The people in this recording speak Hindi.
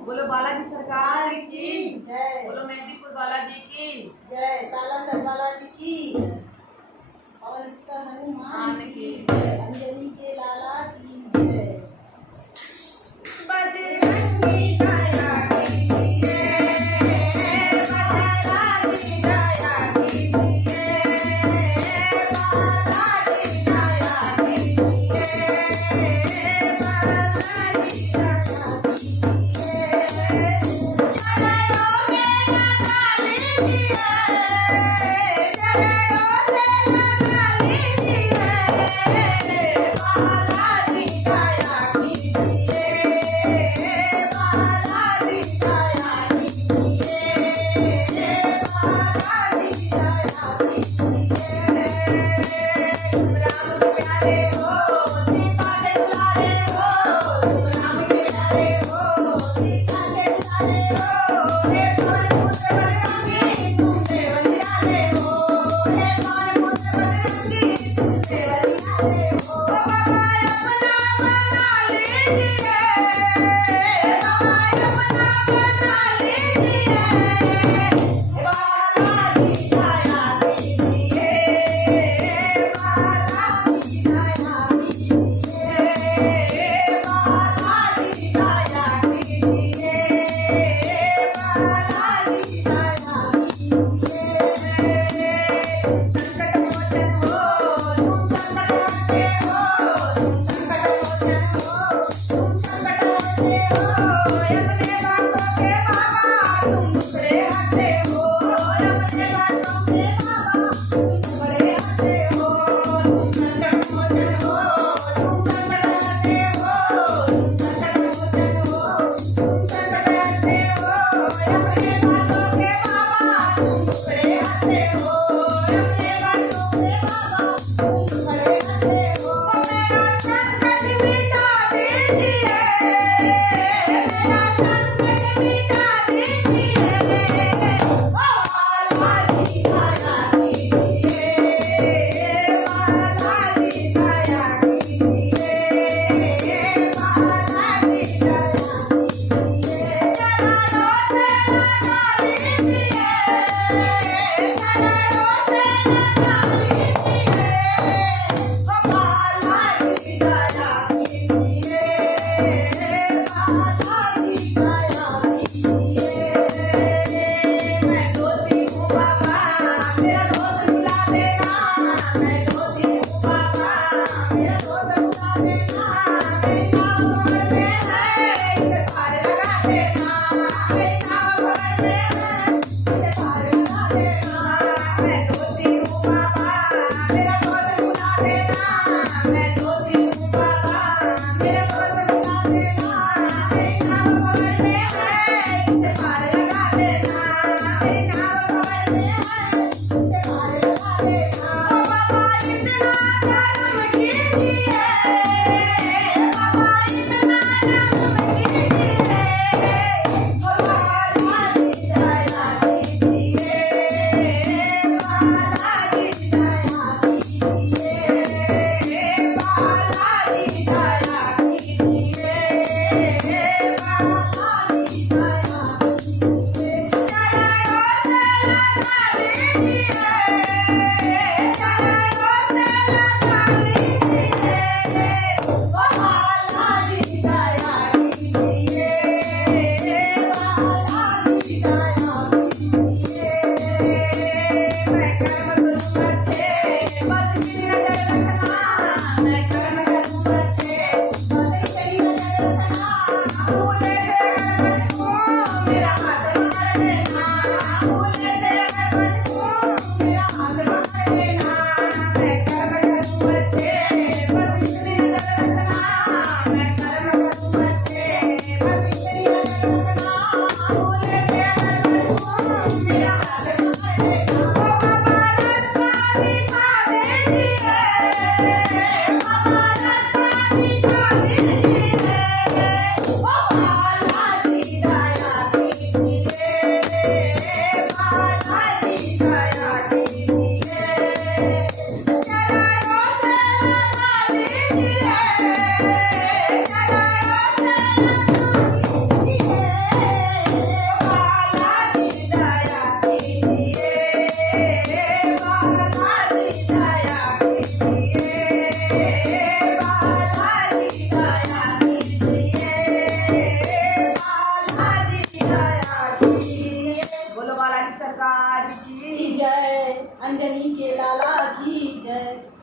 बोलो बालाजी सरकार की जय। बोलो मेहंदीपुर बालाजी की जय। सालासर बालाजी की और इसका हनुमान की जय। अंजलि के लाला की जय। बजरंगी दया कीजिए, बजरंगी दया कीजिए, बालाजी दया कीजिए, बालाजी दया कीजिए। चरणों में लगा लीजिए, चरणों में लगा लीजिए, बालाजी दया कीजिए, बालाजी दया कीजिए, बालाजी दया कीजिए। राम के प्यारे हो, सीता के दुलारे हो, राम के प्यारे हो, सीता के दुलारे हो, हे पवन पुत्र बजरंगी तुम सेवक निराले हो, हे पवन पुत्र बजरंगी तुम सेवक निराले हो। बाबा अपना बना लीजिए, बाबा अपना बना लीजिए, बालाजी दया कीजिए, बालाजी दया कीजिए, बालाजी दया कीजिए, बालाजी दया कीजिए। संकट मोचन हो, तुम संकट हरते हो, तुम संकट मोचन हो, तुम संकट हरते हो, अपने दासों के बाबा तुम दुखड़े हरते हो, अपने दासों के बाबा तुम दुखड़े हरते हो। तुम संकट मोचन हो, तुम संकट हरते हो, तुम संकट मोचन हो, तुम संकट हरते हो, अपने दासों के बाबा तुम दुखड़े हरते हो, अपने दासों के बाबा तुम दुखड़े हरते हो। मेरा संकट मिटा दीजिए, मेरा संकट मिटा दीजिए, बालाजी दया कीजिए, बालाजी दया कीजिए, बालाजी दया कीजिए। चरणों से लगा लीजिए, चरणों से लगा लीजिए, बालाजी दया कीजिए, बालाजी दया कीजिए। मैं धोती हूँ बाबा, मेरा धोत मिला देना, मैं धोती हूँ बाबा, मेरा धोत मिला देना, मेरे नाम भर में है इसे पार लगा देना, मेरे नाम भर में है इसे पार लगा देना। मैं धोती हूँ बाबा, मेरा धोत मिला देना, मैं धोती हूँ बाबा, मेरा धोत मिला देना, मेरे नाम भर में अंजनी के लाला की जय।